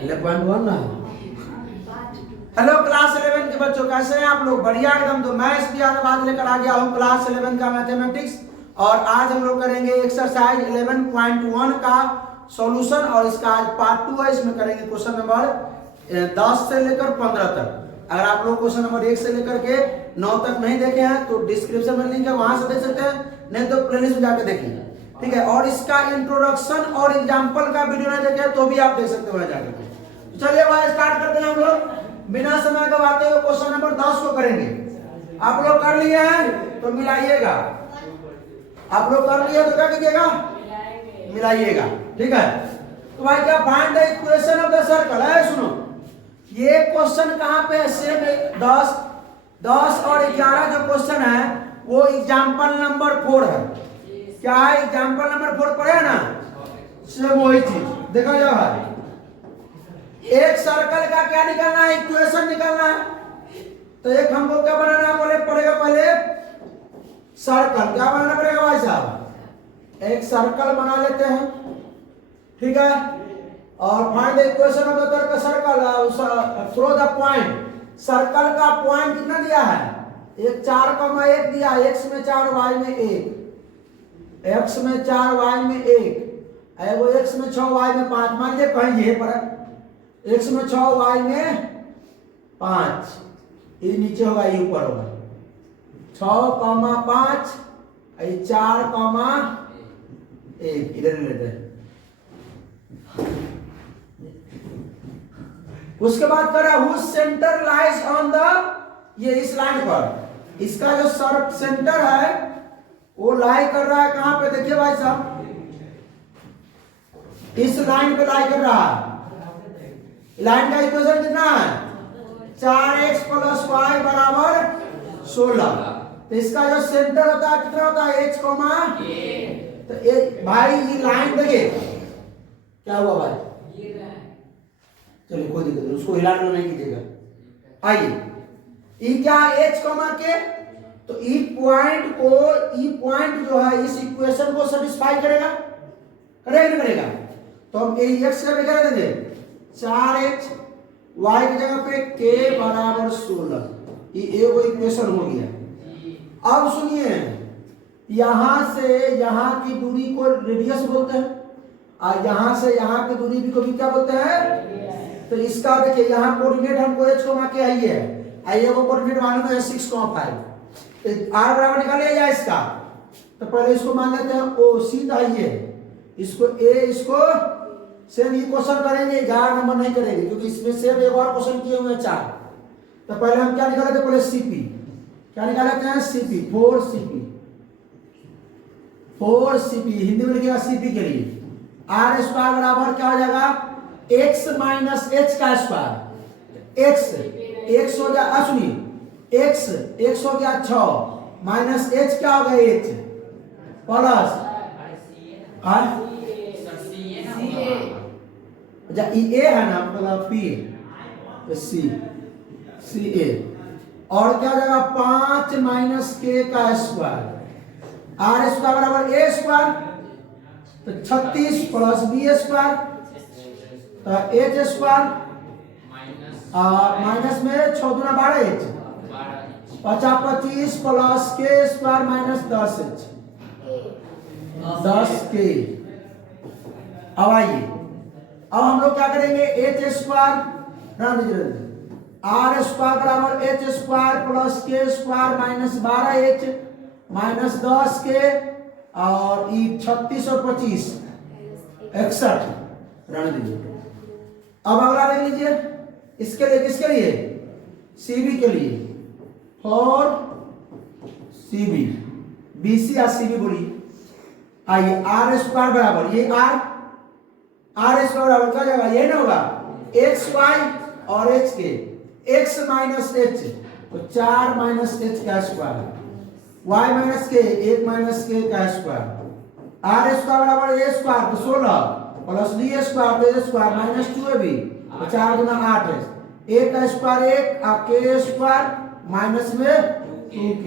11.1 ना। Hello class 11 के बच्चों, कैसे हैं आप लोग? बढ़िया एकदम। तो मैं इस आज लेकर आ गया हूँ क्लास 11 का मैथमेटिक्स, और आज हम लोग करेंगे एक्सरसाइज 11.1 का सॉल्यूशन, और इसका आज पार्ट 2 है। इसमें करेंगे क्वेश्चन नंबर 10 से लेकर 15 तक। अगर आप लोग क्वेश्चन नंबर 1 से लेकर के 9 तक नहीं देखे हैं तो डिस्क्रिप्शन में लिंक है, वहां से देख सकते हैं, नहीं तो प्लेलिस्ट में जाकर देखिए, ठीक है। और इसका इंट्रोडक्शन और एग्जाम्पल का वीडियो नहीं देखे तो भी आप देख सकते हो वहां जाकर। तो चलिए वहां स्टार्ट करते हैं हम लोग बिना समय गवाते हुए। क्वेश्चन नंबर 10 को करेंगे। आप लोग कर लिए हैं तो मिलाइएगा। आप लोग कर लिए तो क्या कीजिएगा? मिलाइएगा, ठीक है। तो भाई क्या find the equation of the circle है। सुनो, ये क्वेश्चन कहाँ पे है? सेम 10 और 11 जो क्वेश्चन है वो एग्जाम्पल नंबर 4 है। क्या है? एग्जाम्पल नंबर 4 पर है ना, सेम वही चीज। देखा जाओ भाई, एक सर्कल का क्या निकालना है? इक्वेशन निकालना है। तो एक हमको क्या बनाना पड़ेगा? पहले सर्कल क्या बनाना पड़ेगा भाई साहब? एक सर्कल बना लेते हैं, ठीक है। और find the equation of the circle, through the point. Circle का पॉइंट कितना दिया है? एक 4,1 दिया। x में 4 y में 1, x में 4 y में 1, वो x में 6 y में 5। मान लीजिए कहीं ये पर x में 6 y में 5, ये नीचे होगा, ये ऊपर होगा। 6,5, 4,1 इधर लेते हैं। उसके बाद कर whose centre lies on the, ये इस लाइन पर, इसका जो सर्क सेंटर है वो लाई कर रहा है कहां पे? देखिए भाई साहब, इस लाइन पे लाई कर रहा है। लाइन का इक्वेशन कितना है? 4x + y बराबर 16। तो इसका जो सेंटर होता है कितना होता है? x, तो भाई ये लाइन देखिए क्या हुआ भाई? चलिए कोई दिक्कत नहीं, उसको हिलाना नहीं कीजिएगा। आइए, ई क्या h, के, तो ई पॉइंट जो है इस इक्वेशन को सेटिस्फाई करेगा, करेगा नहीं करेगा? तो हम x का क्या देंगे? 4x, y की जगह पे k बराबर 16। ये वो इक्वेशन हो गया। अब सुनिए, यहां से यहां की दूरी को रेडियस बोलते हैं, और यहां से यहां की दूरी भी को भी क्या बोलते हैं? तो इसका देखिए, यहां कोऑर्डिनेट हमको h को मार्क किया है, आइए वो कोऑर्डिनेट मालूम है 6,5। r बराबर निकालिए जाए इसका। तो पहले इसको मान लेते हैं o, सीधा ये इसको a, इसको सेम ये क्वेश्चन करेंगे, 11 नंबर नहीं करेंगे क्योंकि इसमें सेम एक और क्वेश्चन किए हुए हैं 4। तो पहले हम क्या निकाले थे? पहले cp क्या निकाले थे? cp 4cp हिंदी में लिखिएगा cp के लिए। r स्क्वायर बराबर क्या हो जाएगा? x माइनस h का स्क्वायर। x हो गया, सुनिए, x हो गया 6 माइनस h क्या हो गया? h प्लस ये है ना, मतलब p c a, और क्या हो जाएगा? 5 माइनस k का स्क्वायर। r स्क्वायर बराबर a स्क्वायर, तो 36 प्लस b स्क्वायर, तो h स्क्वायर माइनस में 6 दूना 12h, 25 plus k square minus 10h, 10k। अब आइए, अब हम लोग क्या करेंगे? h स्क्वायर r स्क्वायर बराबर h square plus k square minus 12h minus 10k, और ये 36 और 25 61 रहने दीजिए। अब अगला देख लीजिए, इसके लिए, किसके लिए? सीबी के लिए, और सीबी, बीसी या सीबी बोलिए। आइए, आर स्क्वायर बराबर ये आर स्क्वायर बराबर क्या जाएगा? ये ना होगा एक्स वाई और एच के, एक्स माइनस एच, तो 4 माइनस एच का स्क्वायर, वाई माइनस के 1 माइनस के का स्क्वायर, आर स्क्वायर बराबर ए स्क्वायर, तो 16 प्लस डी स्क्वायर, तो ए स्क्वायर माइनस 2ab, तो 4 गुना 8 है, ए का स्क्वायर 1 और के स्क्वायर माइनस में 2k,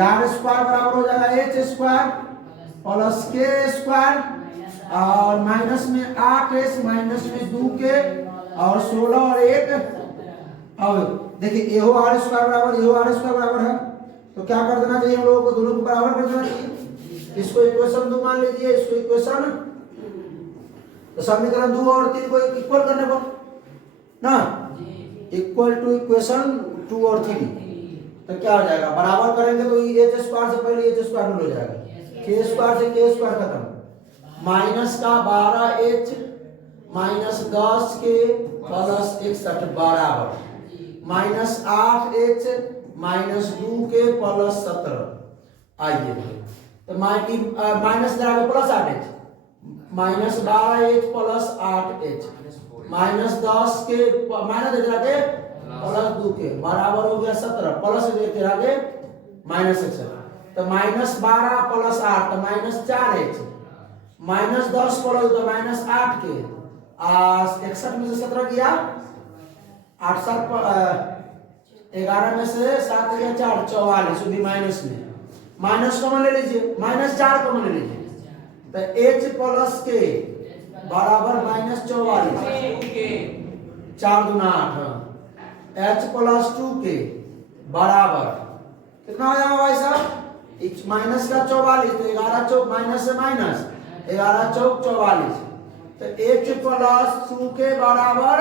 आर स्क्वायर बराबर हो जाएगा एच स्क्वायर प्लस के स्क्वायर और माइनस में 8h माइनस में 2k और 16 और 1 और देखिए एहो आर स्क्वायर बराबर एहो आर स्क्वायर बराबर है, तो क्या कर देना चाहिए हम लोगों को, दोनों को बराबर कर देना चाहिए। इसको इक्वेशन 2 मान लीजिए, इसको इक्वेशन, तो समीकरण 2 और 3 को इक्वल करने पर ना, इक्वल टू इक्वेशन 2 और 3, तो क्या हो जाएगा, बराबर करेंगे तो एच स्क्वायर से पहले एच स्क्वायर हो जाएगा, के स्क्वायर से के स्क्वायर खत्म, माइनस का 12h माइनस 10k प्लस 61 बराबर minus 8h minus 2k plus 17। आइए तो minus plus 8h minus 12h plus 8h minus 10k minus के प्लस 2k बराबर हो गया 17 प्लस के माइनस 61, तो माइनस 12 प्लस 8 तो माइनस 4h माइनस 10 प्लस तो माइनस 8k 61 में से 17 गया 8 7 11 में से 7 गया 4 44 भी माइनस में, माइनस कॉमन ले लीजिए, माइनस 4 कॉमन ले लीजिए, तो h प्लस k बराबर माइनस 44 4 दूना 8 h प्लस 2k बराबर कितना हो जाएगा भाई साहब, माइनस का 44 तो 11 चौक माइनस से माइनस 11 चौक 44, तो h प्लस 2k बराबर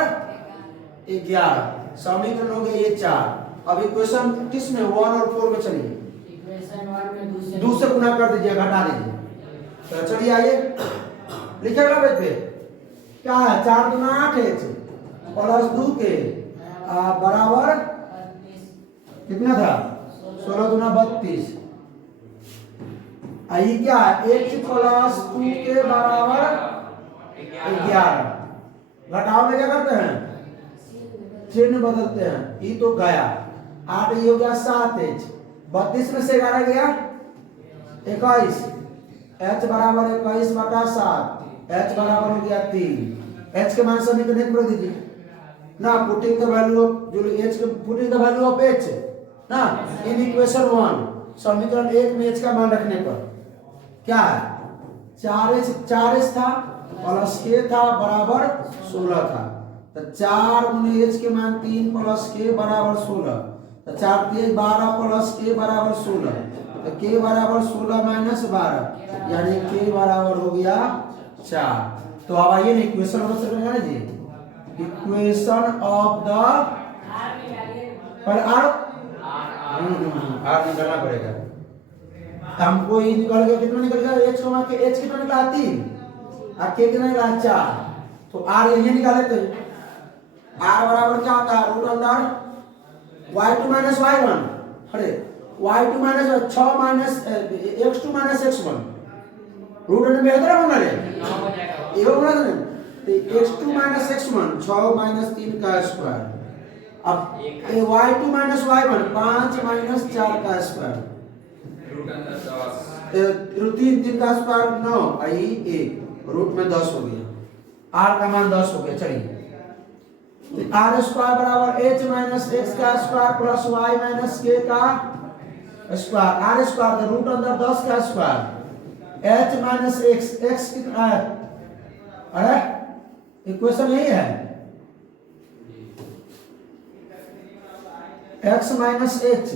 11, समीकरण हो गया ये 4। अब इक्वेशन किस में 1 और 4 में चलिए, इक्वेशन 1 में 2 से गुना कर दीजिए, घटा दीजिए, तो चलिए आइए लिखेगा पेज पे क्या है, 4 दूना 8h प्लस 2k बराबर कितना था 16 दूना 32, आई क्या है h प्लस 2k बराबर 11, घटाव में क्या करते हैं चिन्ह बदलते हैं, ई तो गया 8 ये हो गया 7h 32 में से 11 गया 21, h बराबर 21 बटा 7, h बराबर हो गया 3, h के मान समीकरण में रख दीजिए ना, पुटिंग द वैल्यू ऑफ जो h के putting the value of h ना इन इक्वेशन 1, समीकरण 1 में h का मान रखने पर क्या है 4h था प्लस k था बराबर 16 था, तो 4 गुने h के मान 3 प्लस k बराबर 16, तो 4 3 12 प्लस k बराबर 16, तो k बराबर 16 माइनस 12 यानी k बराबर हो गया 4। तो अब आइए इक्वेशन बता सकते हैं जी, इक्वेशन ऑफ द पर आर निकालना पड़ेगा हमको, ये निकल गया कितना निकल गया h कमा के h कितना निकला 3 और k कितना निकला 4, तो r यही निकाले थे, r बराबर क्या होता है रूट अंदर y2 माइनस y1, अरे y2 minus 6 minus x2 minus x1 root अंदर में इधर होना है ये होना है, तो x2 माइनस x1 6 माइनस 3 का स्क्वायर, अब y2 माइनस y1 5 माइनस 4 का स्क्वायर, रूट 3 का स्क्वायर 9 आई 1 रूट में 10 हो गया, r का मान 10 हो गया। चलिए आर स्क्वायर बराबर h माइनस x का square plus y minus k का स्क्वायर, आर स्क्वायर का रूट अंदर 10 का स्क्वायर h माइनस x कितना है, अरे इक्वेशन यही है x minus h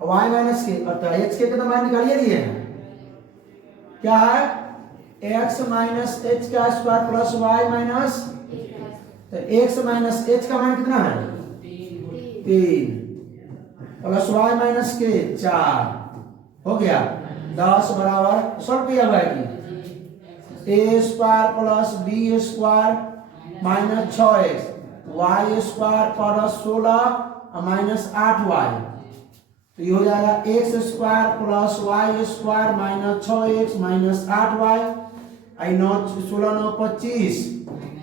y minus k, अर्थात h के कितना मान निकालिए दिए हैं क्या है x माइनस h का स्क्वायर प्लस y माइनस, तो x माइनस h का मान कितना है 3 प्लस y माइनस के 4 हो गया 10 बराबर सॉल्व किया हुआ है कि a square plus b square minus 6x y square plus 16 minus 8y, तो ये हो जाएगा x square plus y square minus 6x minus 8y, आई 9 16 9 25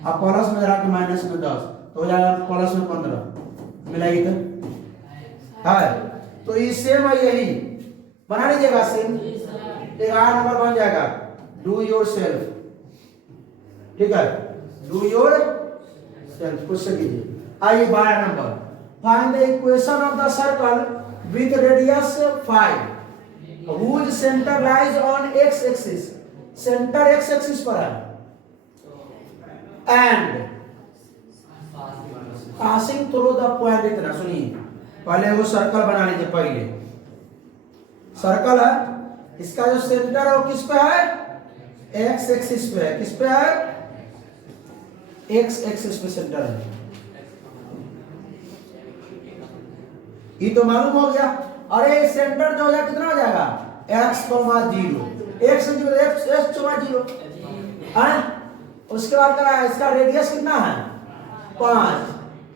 अब प्लस में रख के माइनस में 10, तो हो जाएगा प्लस में 15 मिलाइए तो है, तो ये सेम है यही बना लीजिएगा सेम, 11 नंबर बन जाएगा डू योर सेल्फ, ठीक है डू योर सेल्फ क्वेश्चन कीजिए। आइए 12 number, find the equation of the circle with radius 5 whose center lies on x axis, centre x axis पर है and passing through the point, इतना सुनिए, पहले वो सर्कल बना लीजिए। पहले सर्कल है, इसका जो सेंटर है वो किस पे है, एक्स एक्सिस पे है। किस पे है, एक्स एक्सिस पे सेंटर है। ये तो मालूम हो गया। अरे सेंटर जो हो जाएगा कितना हो जाएगा, x, 0, x x 0 है। उसके बाद करा है, इसका रेडियस कितना है 5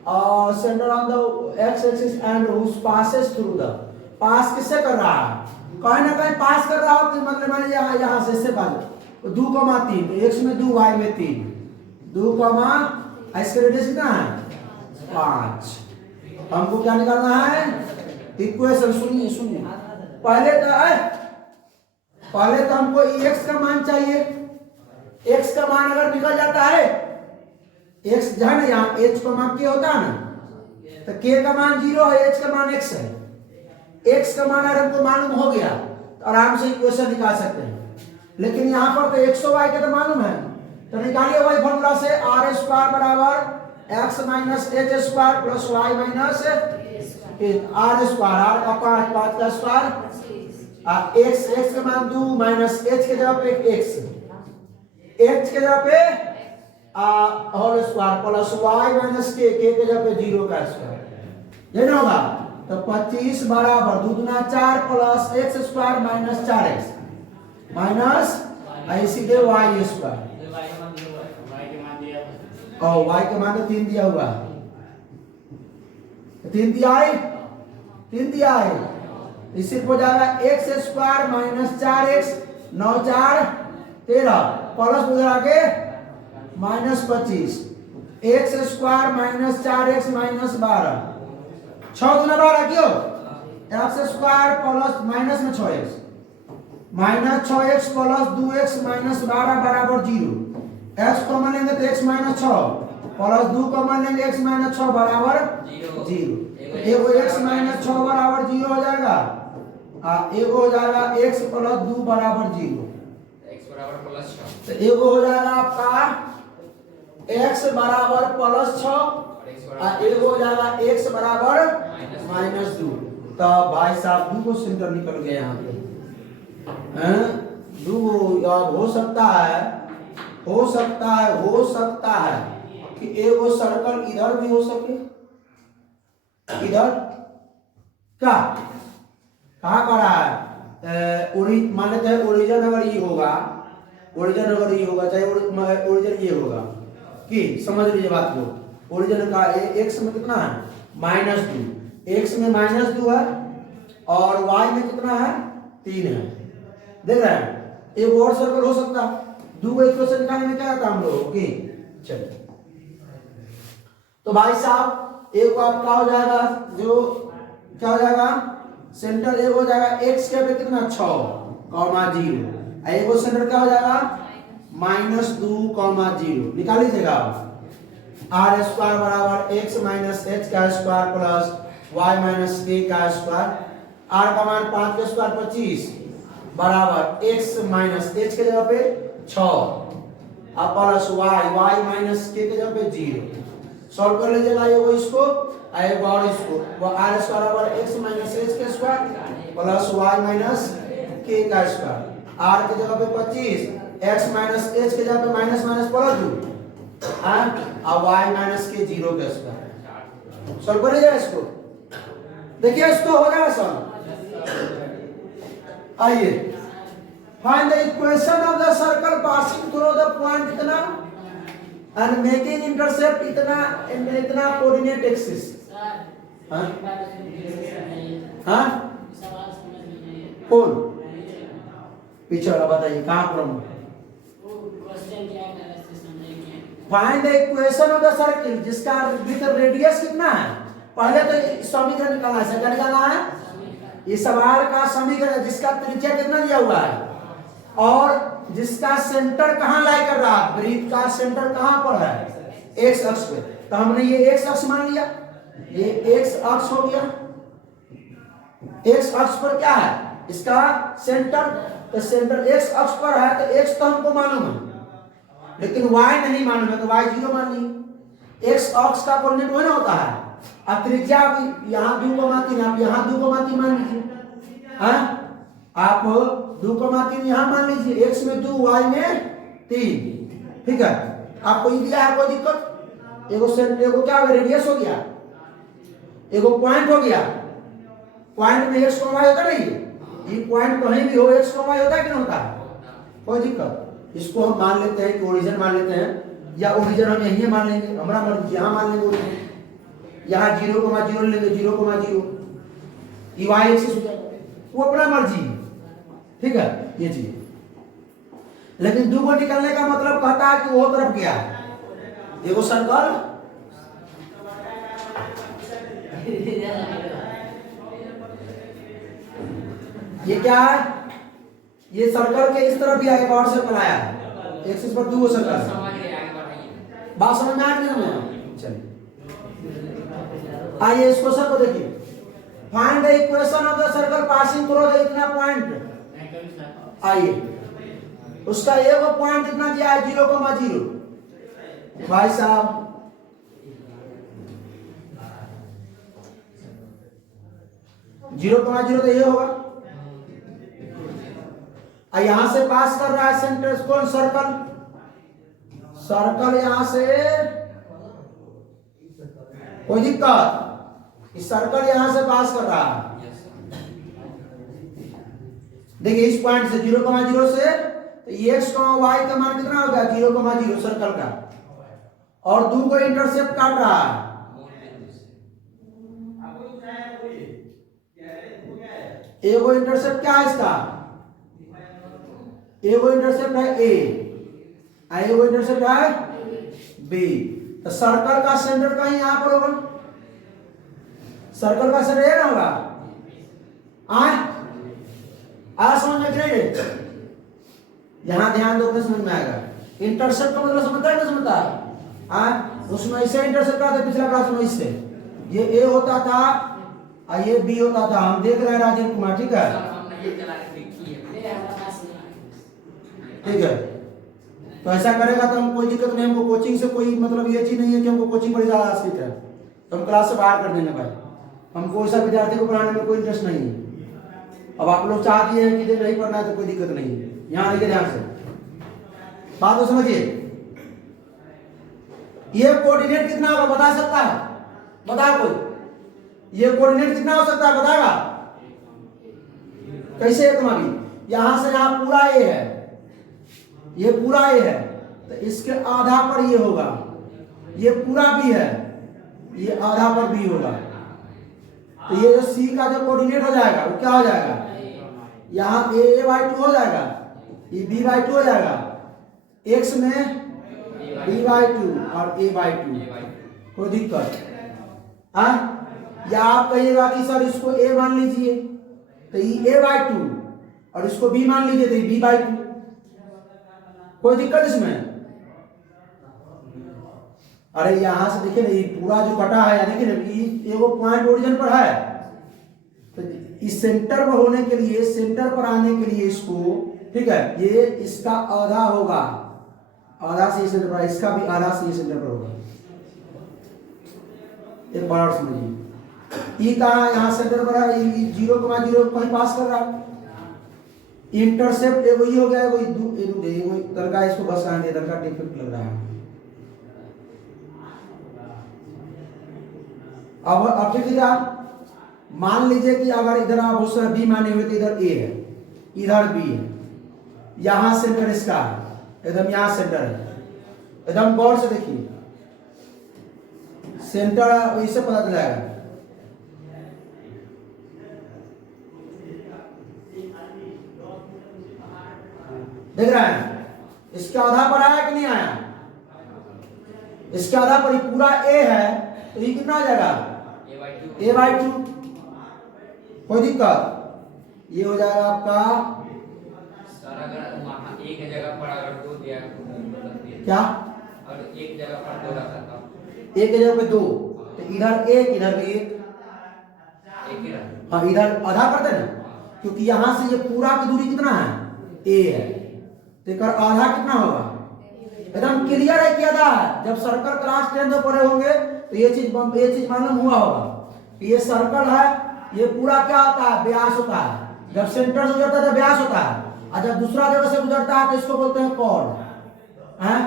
और centre on the x axis and which passes through the, पास किससे कर रहा है, कहीं ना कहीं पास कर रहा हो कि मतलब मान लीजिए यहाँ से इससे बात 2,3 तो x में 2 y में 3 2, इसका रेडियस कितना है 5। हमको क्या निकालना है, इक्वेशन। सुनिए पहले तो हमको x का मान चाहिए। x का मान अगर निकल जाता है, x जो है ना यहाँ h का मान क्या होता है ना, तो k का मान 0 है, h का मान x है। x का मान अगर हमको मालूम हो गया तो आराम से इक्वेशन निकाल सकते हैं। लेकिन यहाँ पर तो x और y का तो मालूम है, तो निकालिए y फॉर्मूला से, r स्क्वायर बराबर x minus h square plus y minus r square, r का 5 का स्क्वायर, x का मान 2 माइनस h के जगह पे x, h के जगह पे whole square plus y minus k के जगह पे 0 का स्क्वायर। ये ना होगा तो 25 बराबर 2 दूना 4 plus x square minus 4x minus सीधे y स्क्वायर, और y के मान 3 दिया हुआ, 3 दिया है, इसी हो जाएगा x square minus 4x 9 4 13 plus उधर आगे minus 25 x square minus 4x minus 12 6 गुना 12 क्यों, x स्क्वायर प्लस माइनस में 6x minus 6x plus 2x minus 12 बराबर 0। x कॉमन लेंगे तो x माइनस 6 प्लस 2 कॉमन लेंगे x माइनस 6 बराबर 0। एगो x माइनस 6 बराबर 0 हो जाएगा, एगो हो जाएगा x प्लस 2 बराबर 0, x बराबर प्लस 6, तो एगो हो जाएगा आपका x बराबर प्लस 6 और एगो हो जाएगा x बराबर माइनस 2। तो भाई साहब 2 को सेंटर निकल गए यहाँ पे, 2 अब हो सकता है कि एगो सर्कल इधर भी हो सके, इधर क्या कहाँ कर रहा है, मान लेते हैं ओरिजिन अगर ये होगा चाहे ओरिजिन ये होगा कि समझ लीजिए बात को, ओरिजिन का x में कितना है -2, x में -2 है और y में कितना है 3 है, देख रहे हैं। एक और सर्कल हो सकता है, 2 इक्वेशन निकालने में क्या आता हम लोग की। चलिए तो भाई साहब एक आपका हो जाएगा, जो क्या हो जाएगा सेंटर एक हो जाएगा x के पे कितना 6, 0, एक वो सेंटर क्या हो जाएगा -2, 0 निकाल लीजिएगा। r स्क्वायर बराबर x माइनस h का square plus y minus k का स्क्वायर, r का मान 5 का स्क्वायर 25 बराबर x माइनस h के जगह पे 6 अब प्लस y माइनस k के जगह पे 0। सॉल्व कर लीजिएगा, ये वो इसको एक और इसको, वो r स्क्वायर बराबर x माइनस h का square plus y minus k का स्क्वायर, r की जगह पे 25 x माइनस h की जगह पे माइनस माइनस प्लस 2 और y माइनस k 0 का स्क्वायर। सॉल्व कर लीजिएगा इसको, देखिए इसको हो जाएगा सॉल्व। आइए find the equation of the circle passing through the point इतना and making intercept इतना कोऑर्डिनेट एक्सिस। हाँ कौन पीछे वाला बताइए कहाँ पर। Find the equation of the circle जिसका विथ रेडियस कितना है, पहले तो समीकरण निकालना है, क्या निकालना है ये सवाल का समीकरण जिसका त्रिज्या कितना दिया हुआ है और जिसका सेंटर कहां लाई कर रहा है, वृत्त का सेंटर कहां पर है एक्स अक्ष पे, तो हमने ये एक्स अक्ष मान लिया, ये एक्स अक्ष हो गया। एक्स अक्ष पर क्या है इसका सेंटर तो सेंटर एक्स अक्ष पर है तो एक्स तो हमको मालूम है, लेकिन वाई नहीं मालूम है, तो वाई 0 मान ली। एक्स अक्ष का कोऑर्डिनेट वही ना होता है। अब त्रिज्या यहाँ 2,3, आप यहाँ 2,3 मान लीजिए। हाँ, आप 2,3 यहाँ मान लीजिए। एक्स में 2, वाई में 3, ठीक है। आपको ये दिया है, कोई दिक्कत? एगो क्या रेडियस हो गया, एगो पॉइंट हो गया। पॉइंट में एक्स वाई होता नहीं है, ये पॉइंट कहीं भी हो एक्स वाई होता है कि नहीं होता है? कोई दिक्कत? इसको हम मान लेते हैं कि ओरिजिन मान लेते हैं, या ओरिजिन हम यही मान लेंगे, हमारा मर्जी, यहाँ मान लेंगे ओरिजिन, यहाँ 0,0 लेंगे, 0,0 ये वाई एक्सिस हो जाएगा, वो अपना मर्जी, ठीक है ये चीज। लेकिन 2 को निकलने का मतलब कहता है कि वो तरफ गया एगो सर्कल, ये क्या है, ये सर्कल के इस तरफ भी आगे और सर्कल आया है, एक्सिस पर 2 सर्कल। बात समझ में आ रही है? चलिए आइए इस क्वेश्चन को देखिए। Find the equation of the circle passing through the इतना पॉइंट। आइए उसका एगो पॉइंट कितना दिया है, 0,0। भाई साहब जीरो तो ये होगा, यहां से पास कर रहा है सेंटर कौन, सर्कल। सर्कल यहां से कोई दिक्कत, इस सर्कल यहां से पास कर रहा है। देखिए इस पॉइंट से 0,0 से एक्स वाई का मान कितना होगा, 0,0 सर्कल का, और 2 को इंटरसेप्ट काट रहा है। एगो इंटरसेप्ट क्या है इसका, एगो इंटरसेप्ट है ए, एगो इंटरसेप्ट है बी। तो सर्कल का सेंटर कहीं यहां पर होगा, सर्कल का सेंटर ये ना होगा। आ समझ में नहीं, यहां ध्यान दो, समझ में आएगा। इंटरसेप्ट का मतलब समझता है ना, समझता है? उसमें ऐसे इंटरसेप्ट आता है, पिछला क्लास में इससे ये ए होता था और ये बी होता था। हम देख रहे हैं राजीव कुमार, ठीक है ठीक है। तो ऐसा करेगा तो हम कोई दिक्कत नहीं, हमको कोचिंग से कोई मतलब ये चीज नहीं है कि हमको कोचिंग पर ज्यादा आश्रित है, तो हम क्लास से बाहर कर देंगे भाई। हमको ऐसा विद्यार्थी को पढ़ाने में कोई इंटरेस्ट नहीं है। अब आप लोग चाहती हैं कि नहीं पढ़ना है तो कोई दिक्कत नहीं है, यहाँ देखिए ध्यान से बात को समझिए। ये कोऑर्डिनेट कितना होगा बता सकता है, बताओ कोई, ये कोऑर्डिनेट कितना हो सकता है बताएगा? कैसे एकदम अभी यहां से यहां पूरा ए है, ये पूरा ए है, तो इसके आधा पर ये होगा, ये पूरा भी है, ये आधा पर भी होगा। तो ये जो सी का जो कोऑर्डिनेट हो जाएगा वो क्या हो जाएगा, यहाँ a/2 हो जाएगा, ये b/2 हो जाएगा, x में b/2 और a/2। कोई दिक्कत? या आप कहिएगा कि सर इसको a मान लीजिए तो ये a/2 और इसको b मान लीजिए तो ये b/2। कोई दिक्कत इसमें? अरे यहां से देखिए ना, ये पूरा जो कटा है देखिए ना, ये एगो पॉइंट ओरिजिन पर है, तो इस सेंटर पर होने के लिए, सेंटर पर आने के लिए इसको, ठीक है, ये इसका आधा होगा, आधा से ये सेंटर पर, इसका भी आधा से ये सेंटर पर होगा। एक बार समझिए, ये कहा यहाँ सेंटर पर है, 0,0 कहीं पास कर रहा है। इंटरसेप्ट एगो ये हो गया, एगो तड़का, इसको बस कहां दे, तड़का डिफेक्ट लग रहा है। अब ठीक है, मान लीजिए कि अगर इधर आप उस बी माने हुए तो इधर ए है, इधर बी है, यहां सेंटर इसका है, एकदम यहां सेंटर है, एकदम गौर से देखिए, सेंटर इससे पता चलेगा। देख रहे हैं, इसके आधा पर आया कि नहीं आया? इसके आधा पर पूरा ए है, तो ये कितना आ जाएगा, a/2। कोई दिक्कत? ये हो जाएगा आपका सर, अगर वहां एक जगह पर अगर 2 दिया क्या, और एक जगह पर 2 रखा था, एक जगह पे 2, तो इधर 1 इधर भी 1, एक ही रहा। हाँ इधर आधा करते ना, क्योंकि यहां से ये पूरा की दूरी कितना है, ए है, तो एक आधा कितना होगा, एकदम क्लियर है क्या था। जब सर्कल क्लास 10 में पढ़े होंगे तो ये चीज मालूम हुआ होगा कि ये सर्कल है, ये पूरा क्या होता है, व्यास होता है। जब सेंटर से गुजरता है तो व्यास होता है, और जब दूसरा जगह से गुजरता है तो इसको बोलते हैं कॉर्ड, है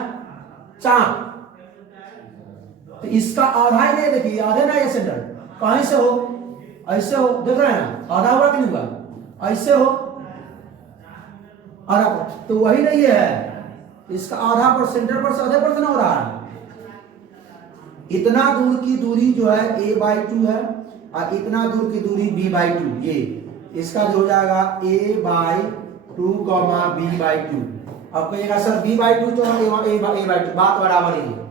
चाप। तो इसका आधा ही नहीं, देखिए आधे ना, ये सेंटर कहीं से हो, ऐसे हो, देख रहे हैं आधा हुआ कि नहीं हुआ, ऐसे हो आधा पर, तो वही नहीं है, इसका आधा पर सेंटर पर से आधे पर से ना हो रहा है। इतना दूर की दूरी जो है a/2 है, और इतना दूर की दूरी b/2, ये इसका जो हो जाएगा a/2, b/2। अब कहिएगा सर b/2 जो है a/2, बात बराबर ही है,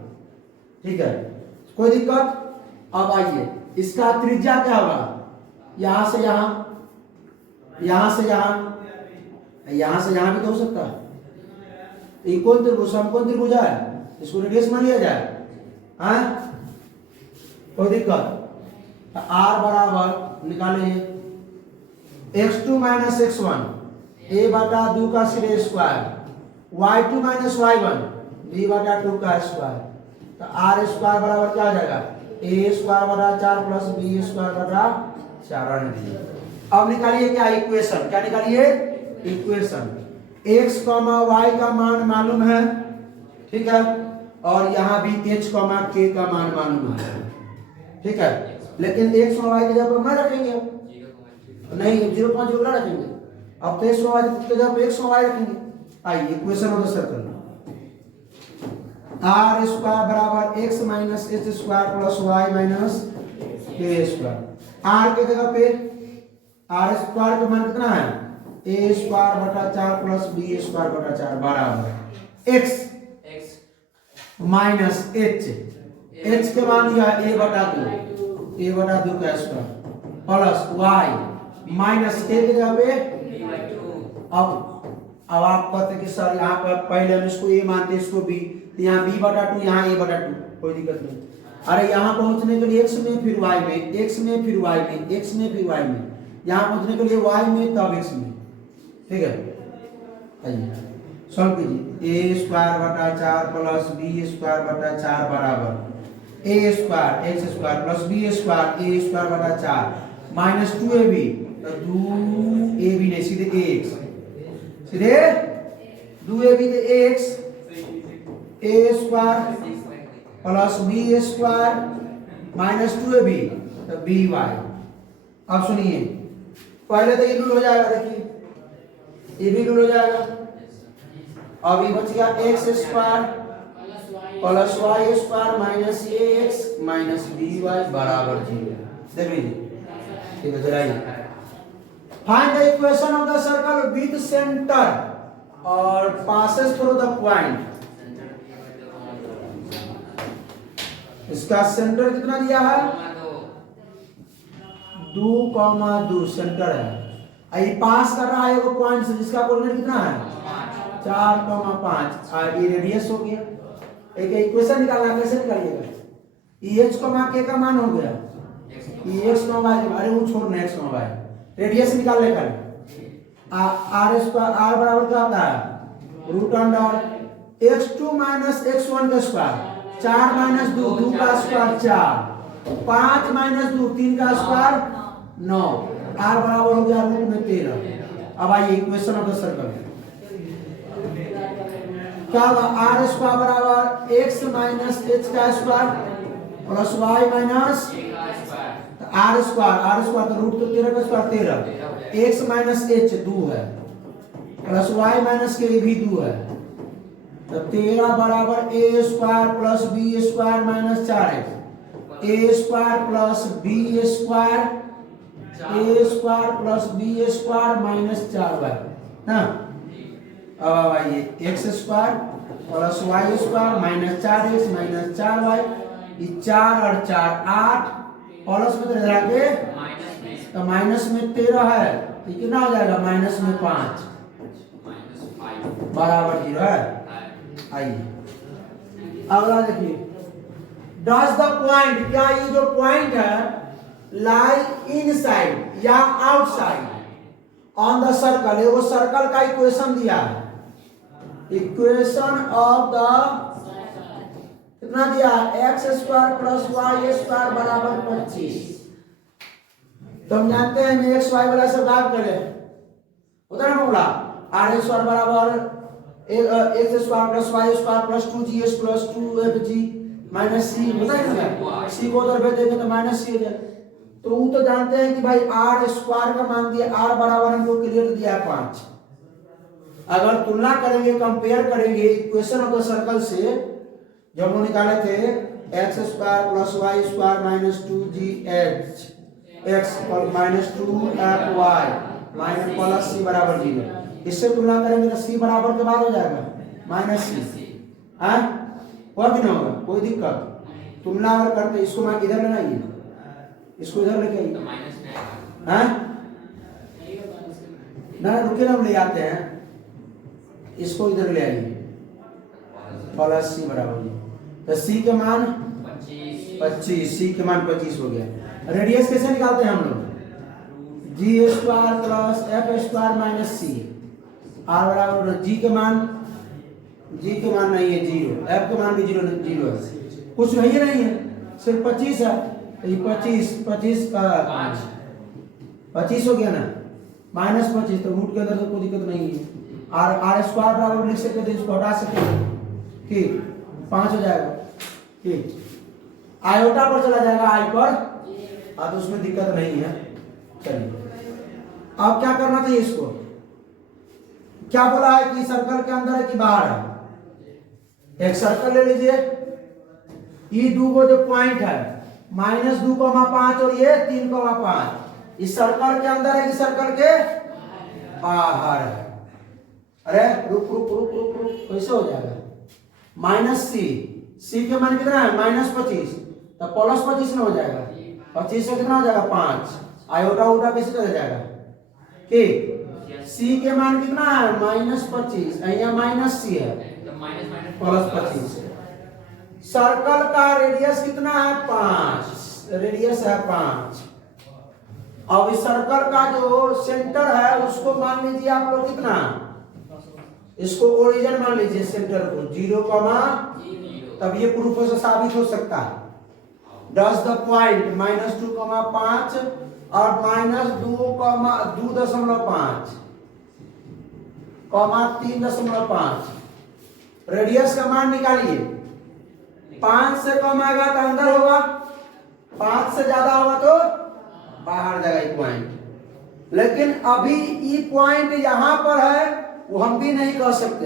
ठीक है, कोई दिक्कत। अब आइए, इसका त्रिज्या क्या होगा, यहां से यहां, यहां से यहां, यहां से यहां भी तो हो सकता है। ये कौन त्रिभुज, समकोण त्रिभुज है, इसको रेडियस मान लिया जाए, हैं कोई दिक्कत। r बराबर निकालिए x2 माइनस x1 a/2 का सीधे square, y2 minus y1 b/2 का स्क्वायर, तो r स्क्वायर बराबर क्या हो जाएगा, a स्क्वायर बटा 4 प्लस b स्क्वायर बटा 4। अब निकालिए क्या इक्वेशन, क्या निकालिए इक्वेशन, x, y का मान मालूम है, ठीक है, और यहाँ भी h, k का मान मालूम है, ठीक है, लेकिन x और y की जगह पर मैं रखेंगे, नहीं 0.5 वाला रखेंगे। अब तो x और y की जगह पर x और y रखेंगे। आइए equation of the circle, r square बराबर x minus h square plus y minus k square. r की जगह पे r स्क्वायर का मान कितना है, a स्क्वायर बटा 4 प्लस b स्क्वायर बटा 4 बराबर x माइनस h के मान दिया a/2 का square plus y minus k की जगह पे। अब आप कहते कि सर यहाँ पर पहले हम इसको a मानते इसको b, तो यहाँ b/2 यहाँ a/2, कोई दिक्कत नहीं। अरे यहाँ पहुंचने के लिए x में फिर y में, x में फिर y में, x में फिर y में, यहाँ पहुंचने के लिए y में तब x में, ठीक है। आइए सॉल्व कीजिए, a स्क्वायर बटा 4 प्लस b स्क्वायर बटा 4 बराबर a square x square plus b square a square बटा 4 माइनस 2ab, तो 2ab नहीं सीधे ax, सीधे 2ab तो ax, a square plus b square minus 2ab तो by। अब सुनिए, पहले तो ये रूल हो जाएगा, देखिए ये भी रूल हो जाएगा। अब ये बच गया x square plus y square minus x minus b y बराबर 0। देख लीजिए, ठीक है, चलाइए। Find the equation of the circle with centre और पासेस थ्रू द पॉइंट। इसका सेंटर कितना दिया है, 2,2 सेंटर है। ये पास कर रहा है एगो पॉइंट से जिसका कोऑर्डिनेट कितना है 4,5 और ये रेडियस हो गया। एक इक्वेशन निकालना, कैसे निकालिएगा, EH, K का मान हो गया EX, Y, अरे वो छोड़ना x, y, रेडियस निकाल लेकर r स्क्वायर, r बराबर क्या होता है root under x2 minus x1 का स्क्वायर, 4 माइनस 2 2 का स्क्वायर 4, 5 माइनस 2 3 का स्क्वायर 9, r बराबर हो गया रूट में 13। अब आइए इक्वेशन ऑफ द सर्कल, क्या होगा r स्क्वायर बराबर x माइनस h का square plus y minus r square तो रूट तो 13 का स्क्वायर 13, x माइनस h 2 है प्लस y माइनस के भी 2 है, तो 13 बराबर a square plus b square minus 4x, a square plus b square, a square plus b square minus 4y ना। अब आइए x square plus y square minus 4x minus 4y, ये 4 और 4 8 प्लस में तो के तो माइनस में 13 है, तो कितना हो जाएगा माइनस में 5 बराबर 0 है। आइए अगला देखिए, डज द पॉइंट, क्या ये जो पॉइंट है लाई इनसाइड या आउटसाइड ऑन द सर्कल, वो सर्कल का इक्वेशन दिया है, इक्वेशन ऑफ द कितना दिया है, x square plus y square बराबर 25। तो हम जानते हैं एक्स वाई वाला सब बात करें उधर ना बोला आर स्क्वायर बराबर x square plus y square plus 2g plus 2fg minus c, होता है ना, सी को उधर भेज देंगे तो माइनस सी हो जाए। तो वो तो जानते हैं कि भाई आर स्क्वायर का मान दिया, आर बराबर हमको क्लियर दिया है 5। अगर तुलना करेंगे, कंपेयर करेंगे इक्वेशन ऑफ द सर्कल से, जब हम निकाले थे x square plus y square minus 2gh x minus 2fy minus plus c बराबर 0, इससे तुलना करेंगे तो सी बराबर के बाद हो जाएगा माइनस सी। हाँ हुआ भी ना होगा, कोई दिक्कत। तुलना अगर करते इसको मान इधर लेना ही, इसको इधर लेके आइए, हाँ ना रुके ना, हम ले आते हैं इसको इधर ले आइए, प्लस सी बराबर, तो सी के मान 25, सी के मान 25 हो गया। रेडियस कैसे निकालते हैं हम लोग, G square plus F square minus C, R बराबर जी के मान नहीं है 0, एफ के मान भी 0 है, कुछ नहीं है, सिर्फ 25 है। तो ये 25 का 25 हो गया ना, माइनस 25, तो रूट के अंदर तो कोई दिक्कत नहीं है। आर स्क्वायर बराबर लिख सकते थे, इसको हटा सकते हैं, ठीक 5 हो जाएगा, ठीक आयोटा पर चला जाएगा, आई पर, तो उसमें दिक्कत नहीं है। चलिए अब क्या करना चाहिए, इसको क्या बोला है कि सर्कल के अंदर है कि बाहर है। एक सर्कल ले लीजिए, ये दो को जो पॉइंट है -2,5 और ये 3,5, इस सर्कल के अंदर है कि सर्कल के बाहर है। अरे रुक रुक रुक रुक रुक, कैसे हो जाएगा, माइनस सी के मान कितना है -25, तो प्लस 25 ना हो जाएगा, 25 से कितना हो जाएगा 5, आयोटा उटा कैसे चला जाएगा, ठीक सी के मान कितना है -25, यहाँ माइनस सी है प्लस 25। सर्कल का रेडियस कितना है 5, रेडियस है 5। अब इस सर्कल का जो सेंटर है उसको मान लीजिए आप लोग कितना, इसको ओरिजिन मान लीजिए सेंटर को 0, तब ये प्रूफ से साबित हो सकता है। डस द पॉइंट -2,5 और -2,5 3.5, रेडियस का मान निकालिए। 5 से कम आएगा तो अंदर होगा, 5 से ज्यादा होगा तो बाहर जाएगा ये पॉइंट। लेकिन अभी ये पॉइंट यहाँ पर है, वो हम भी नहीं कह सकते,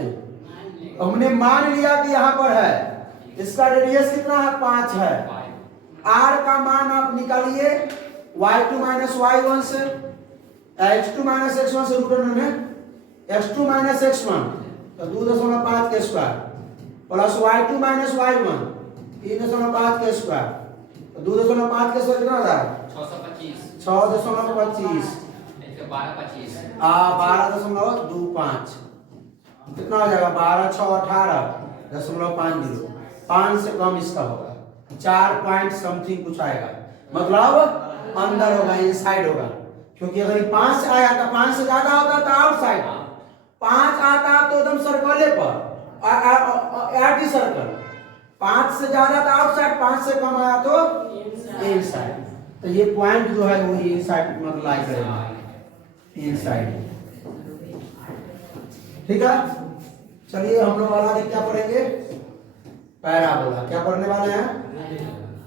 हमने मान लिया कि यहाँ पर है। इसका रेडियस कितना है 5 है। r का मान आप निकालिए y2 - y1 से, x2 - x1 से, रूट में x2 - x1 तो 2.5 के स्क्वायर प्लस y2 - y1 3.5 के स्क्वायर, तो 2.5 के स्क्वायर कितना होता है 6.25, 12.25 कितना हो जाएगा 12 6 18.50, 5 से कम इसका होगा, 4 पॉइंट समथिंग कुछ आएगा, मतलब अंदर होगा, इनसाइड होगा। क्योंकि अगर 5 आया तो 5 से ज्यादा होता तो आउटसाइड, 5 आता तो एकदम सर्कले पर एटी सर्कल, 5 से ज्यादा तो आउटसाइड, 5 से कम आया तो इनसाइड। तो ये पॉइंट जो है वो इनसाइड मतलब लाई करेगा, इनसाइड, ठीक है। चलिए हम लोग वाला क्या पढ़ेंगे, पैराबोला। क्या पढ़ने वाले हैं,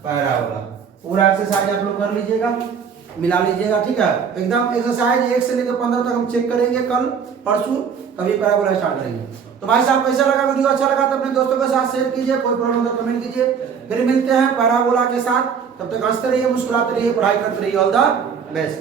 पैराबोला। पूरा एक्सरसाइज आप लोग कर लीजिएगा, मिला लीजिएगा, ठीक है। एकदम एक्सरसाइज 1 से लेकर 15 तक हम चेक करेंगे, कल परसों तभी पैराबोला स्टार्ट करेंगे। तो भाई साहब कैसा लगा वीडियो, अच्छा लगा तो अपने दोस्तों के साथ शेयर कीजिए, कोई प्रॉब्लम तो कमेंट कीजिए। फिर मिलते हैं पैराबोला के साथ, तब तक हंसते रहिए, मुस्कुराते रहिए, पढ़ाई करते रहिए। All the best.